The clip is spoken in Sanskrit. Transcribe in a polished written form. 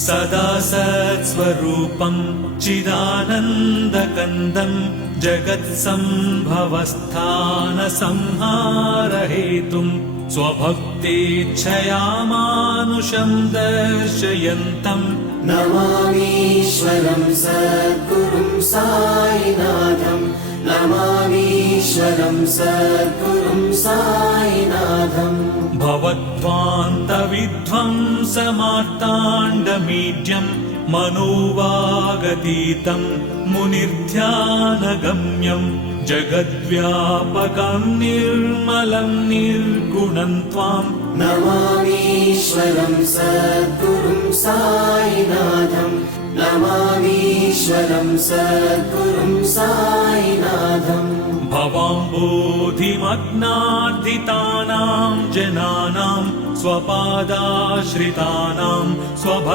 सदा सत्स्वरूपं चिदानन्दकन्दं जगत्सम्भवस्थानसंहारहेतुं स्वभक्तेच्छया मानुषं दर्शयन्तम् नमामीश्वरं सद्गुरुं साईनाथं नमामीश्वरं सद्गुरुं साईनाथम् भवद्वान्तविध्वंसमार्ताण्डमीड्यं मनोवागतीतं मुनिर्ध्यानगम्यं जगद्व्यापकं निर्मलं निर्गुणं त्वाम् नमामीश्वरं सद्गुरुं साईनाथं नमामीश्वरं सद्गुरुं साईनाथम् भवाम्बोधिमग्नार्दितानां जनानां स्वपादाश्रितानां